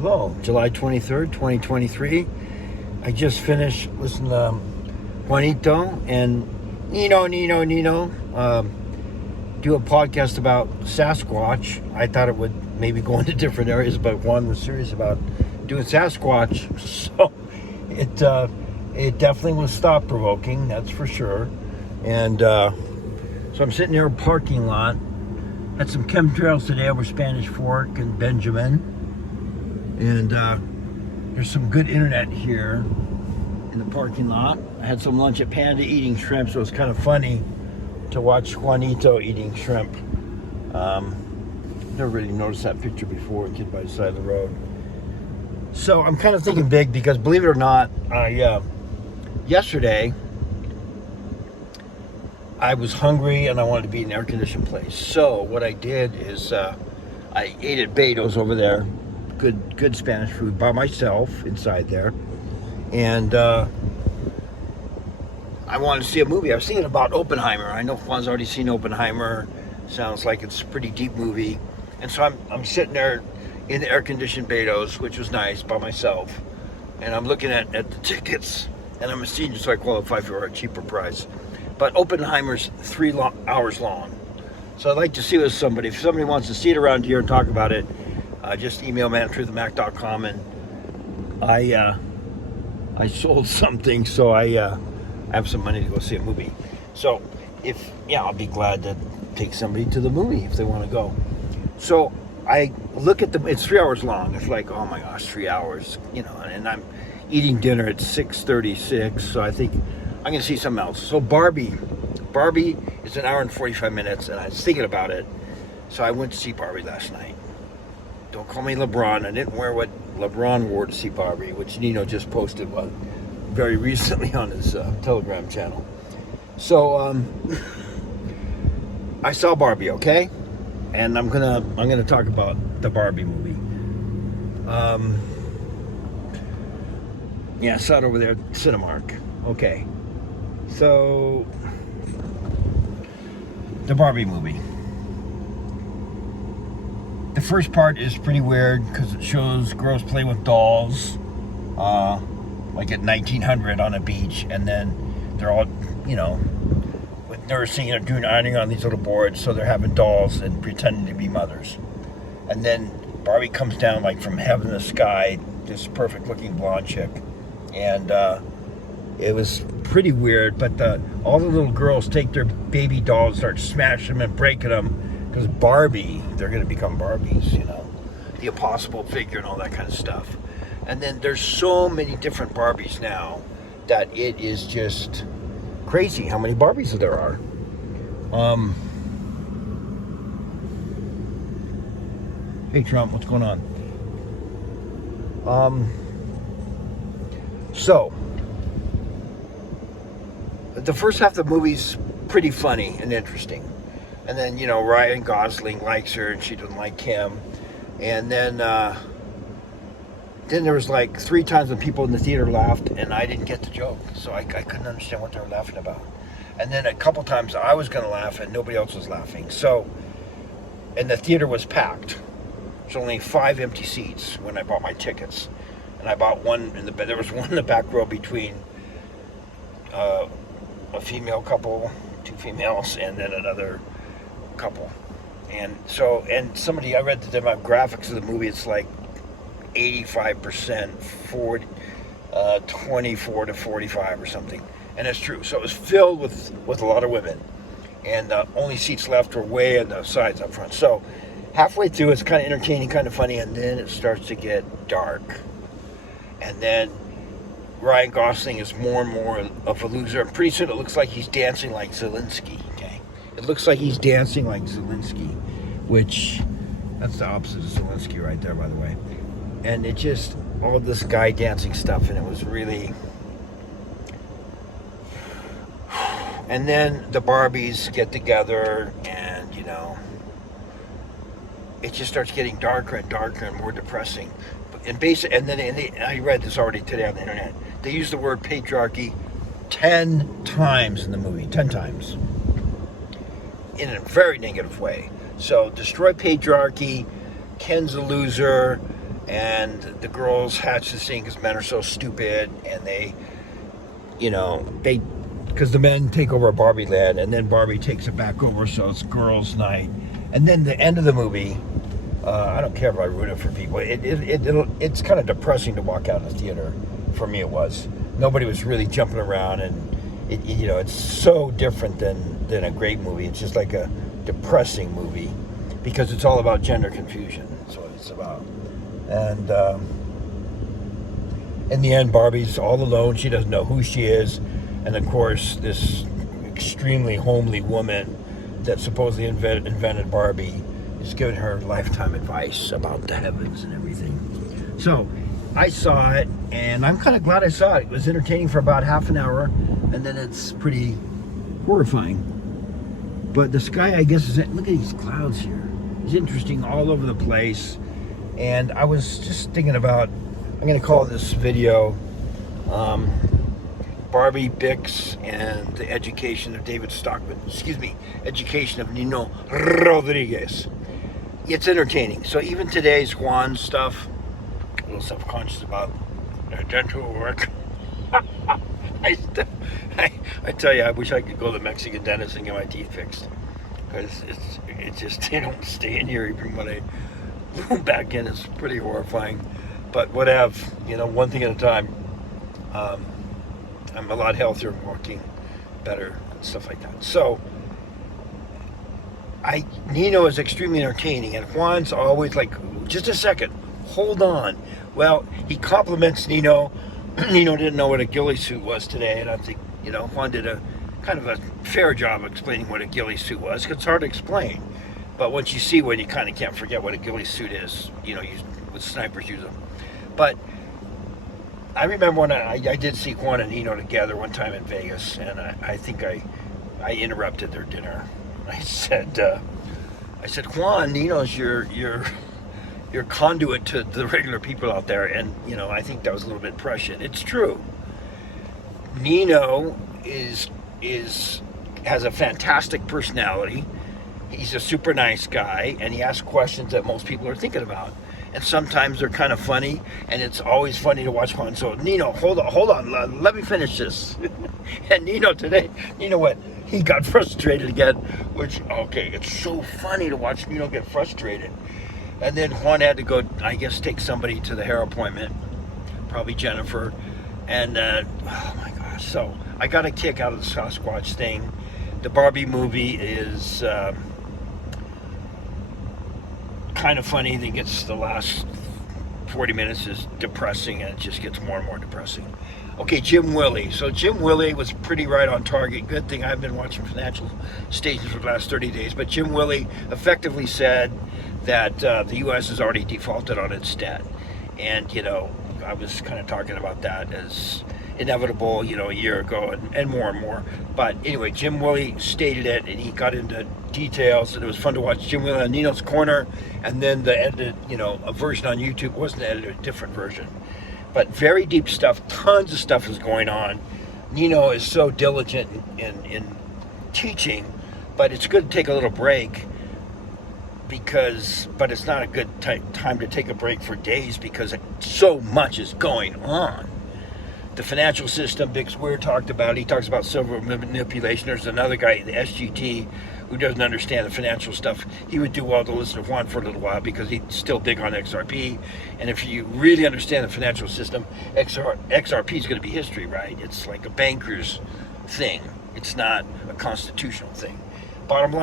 Hello, July 23rd, 2023. I just finished listening to Juanito and Nino do a podcast about Sasquatch. I thought it would maybe go into different areas, but Juan was serious about doing Sasquatch. So it definitely was thought-provoking, that's for sure. And so I'm sitting here in a parking lot. Had some chemtrails today over Spanish Fork and Benjamin. And there's some good internet here in the parking lot. I had some lunch at Panda eating shrimp, so it was kind of funny to watch Juanito eating shrimp. Never really noticed that picture before, a kid by the side of the road. So I'm kind of thinking big because, believe it or not, yesterday I was hungry and I wanted to be in an air-conditioned place. So what I did is I ate at Beto's over there. Good Spanish food by myself inside there. And I wanted to see a movie. I was thinking about Oppenheimer. I know Juan's already seen Oppenheimer. Sounds like it's a pretty deep movie. And so I'm sitting there in the air-conditioned Beto's, which was nice, by myself. And I'm looking at the tickets, and I'm a senior, so I qualify for a cheaper price. But Oppenheimer's 3 hours long. So I'd like to see it with somebody. If somebody wants to see it around here and talk about it, just email manoftruth@mac.com. And I sold something, so I have some money to go see a movie. So I'll be glad to take somebody to the movie if they want to go. So I look at it's 3 hours long. It's like, oh my gosh, 3 hours, and I'm eating dinner at 6:36, so I think I'm going to see something else. So Barbie is an hour and 45 minutes, and I was thinking about it. So I went to see Barbie last night. Don't call me LeBron. I didn't wear what LeBron wore to see Barbie, which Nino just posted very recently on his Telegram channel. So I saw Barbie, okay? And I'm gonna talk about the Barbie movie. I saw it over there at Cinemark. Okay. So the Barbie movie. The first part is pretty weird because it shows girls playing with dolls, like at 1900 on a beach, and then they're all, with nursing and doing ironing on these little boards, so they're having dolls and pretending to be mothers. And then Barbie comes down like from heaven to the sky, this perfect-looking blonde chick, and it was pretty weird. But all the little girls take their baby dolls, start smashing them and breaking them. Because Barbie, they're going to become Barbies, the impossible figure and all that kind of stuff. And then there's so many different Barbies now that it is just crazy how many Barbies there are. Hey Trump, what's going on? So the first half of the movie's pretty funny and interesting. And then, Ryan Gosling likes her and she doesn't like him. And then there was like 3 times when people in the theater laughed and I didn't get the joke. So I couldn't understand what they were laughing about. And then a couple times I was going to laugh and nobody else was laughing. So, and the theater was packed. There's only 5 empty seats when I bought my tickets. And I bought one there was one in the back row between a female couple, 2 females, and then another couple. And so, somebody, I read the demographics of the movie, it's like 85% 24 to 45 or something. And it's true. So it was filled with a lot of women. And the only seats left were way on the sides up front. So halfway through, it's kind of entertaining, kind of funny, and then it starts to get dark. And then Ryan Gosling is more and more of a loser. And pretty soon it looks like he's dancing like Zelensky. It looks like he's dancing like Zelensky, which, that's the opposite of Zelensky right there, by the way. And it just, all this guy dancing stuff, and it was really... And then the Barbies get together, and, it just starts getting darker and darker and more depressing. And then I read this already today on the internet. They use the word patriarchy 10 times in the movie, 10 times. In a very negative way. So destroy patriarchy, Ken's a loser, and the girls hatch this thing because men are so stupid, and they because the men take over Barbie land, and then Barbie takes it back over, so it's girls' night. And then the end of the movie, I don't care if I ruin it for people. It's kind of depressing to walk out of the theater. For me, it was. Nobody was really jumping around, and it's so different than a great movie. It's just like a depressing movie because it's all about gender confusion. That's what it's about. And in the end, Barbie's all alone. She doesn't know who she is. And of course, this extremely homely woman that supposedly invented Barbie is giving her lifetime advice about the heavens and everything. So I saw it, and I'm kind of glad I saw it. It was entertaining for about half an hour, and then it's pretty horrifying. But the sky, I guess, look at these clouds here. It's interesting all over the place. And I was just thinking about, I'm going to call this video Barbie, Bix, and the education of David Stockman. Education of Nino Rodriguez. It's entertaining. So even today's Juan stuff, a little self-conscious about dental work. I tell you, I wish I could go to the Mexican dentist and get my teeth fixed. Because it's just, they don't stay in here even when I move back in. It's pretty horrifying. But whatever, one thing at a time. I'm a lot healthier and walking better and stuff like that. So, Nino is extremely entertaining, and Juan's always like, just a second, hold on. Well, he compliments Nino. Nino didn't know what a ghillie suit was today, and I think, Juan did a kind of a fair job explaining what a ghillie suit was. It's hard to explain, but once you see one, you kind of can't forget what a ghillie suit is. With snipers use them. But I remember when I did see Juan and Nino together one time in Vegas, and I think I interrupted their dinner. I said, Juan, Nino's your conduit to the regular people out there, and I think that was a little bit prescient. It's true. Nino has a fantastic personality. He's a super nice guy, and he asks questions that most people are thinking about. And sometimes they're kind of funny, and it's always funny to watch Juan. So, Nino, hold on, let me finish this. And Nino today, he got frustrated again, it's so funny to watch Nino get frustrated. And then Juan had to go, I guess, take somebody to the hair appointment, probably Jennifer. And, oh my gosh, so I got a kick out of the Sasquatch thing. The Barbie movie is kind of funny. I think it's the last 40 minutes is depressing, and it just gets more and more depressing. Okay, Jim Willie. So Jim Willie was pretty right on target. Good thing I've been watching financial stations for the last 30 days. But Jim Willie effectively said that the U.S. has already defaulted on its debt. And, I was kind of talking about that as inevitable, a year ago and more. But anyway, Jim Willie stated it, and he got into details, and it was fun to watch Jim Willie on Nino's Corner, and then the edited, a version on YouTube wasn't edited, a different version. But very deep stuff, tons of stuff is going on. Nino is so diligent in teaching, but it's good to take a little break but it's not a good time to take a break for days because so much is going on. The financial system, Bix Weir talked about. He talks about silver manipulation. There's another guy, the SGT, who doesn't understand the financial stuff. He would do well to listen to Juan for a little while because he's still big on XRP. And if you really understand the financial system, XRP is going to be history, right? It's like a banker's thing. It's not a constitutional thing. Bottom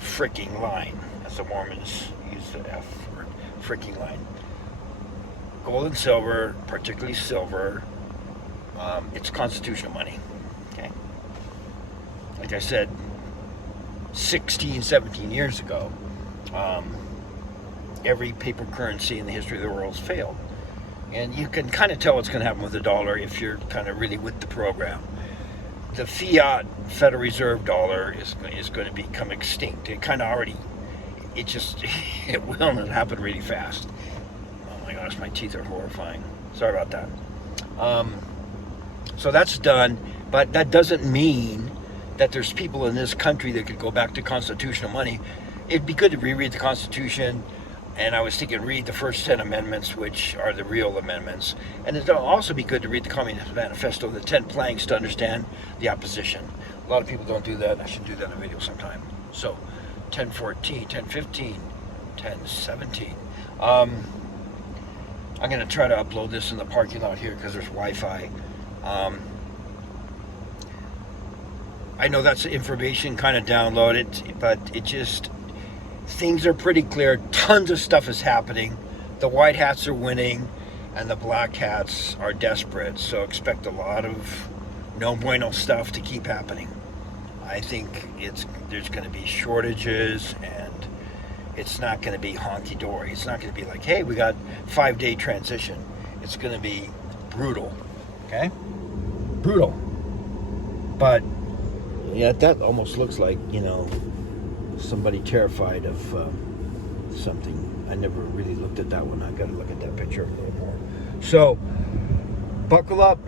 freaking line, as the Mormons use the F word, freaking line. Gold and silver, particularly silver, it's constitutional money, okay? Like I said, 16, 17 years ago, every paper currency in the history of the world has failed. And you can kind of tell what's going to happen with the dollar if you're kind of really with the program. The fiat Federal Reserve dollar is going to become extinct. It kind of already, it will, and it'll happen really fast. Oh my gosh, my teeth are horrifying. Sorry about that. So that's done, but that doesn't mean that there's people in this country that could go back to constitutional money. it'd be good to reread the Constitution. And I was thinking, read the first 10 amendments, which are the real amendments. And it'll also be good to read the Communist Manifesto, the 10 planks, to understand the opposition. A lot of people don't do that. I should do that in a video sometime. So, 10:14, 10:15, 10:17. I'm going to try to upload this in the parking lot here because there's Wi-Fi. I know that's information kind of downloaded, but it just... Things are pretty clear. Tons of stuff is happening. The white hats are winning, and the black hats are desperate. So expect a lot of no bueno stuff to keep happening. I think there's going to be shortages, and it's not going to be honky-dory. It's not going to be like, hey, we got 5-day transition. It's going to be brutal. Okay? Brutal. But, yeah, that almost looks like, somebody terrified of something. I never really looked at that one. I got to look at that picture a little more. So, buckle up,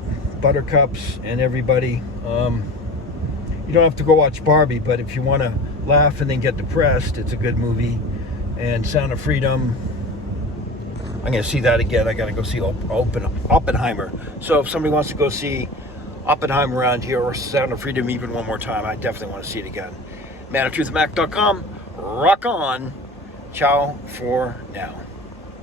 buttercups and everybody. You don't have to go watch Barbie, but if you want to laugh and then get depressed, it's a good movie. And Sound of Freedom, I'm going to see that again. I got to go see Oppenheimer. So if somebody wants to go see Oppenheimer around here, or Sound of Freedom even one more time, I definitely want to see it again. manoftruthmac.com. Rock on. Ciao for now.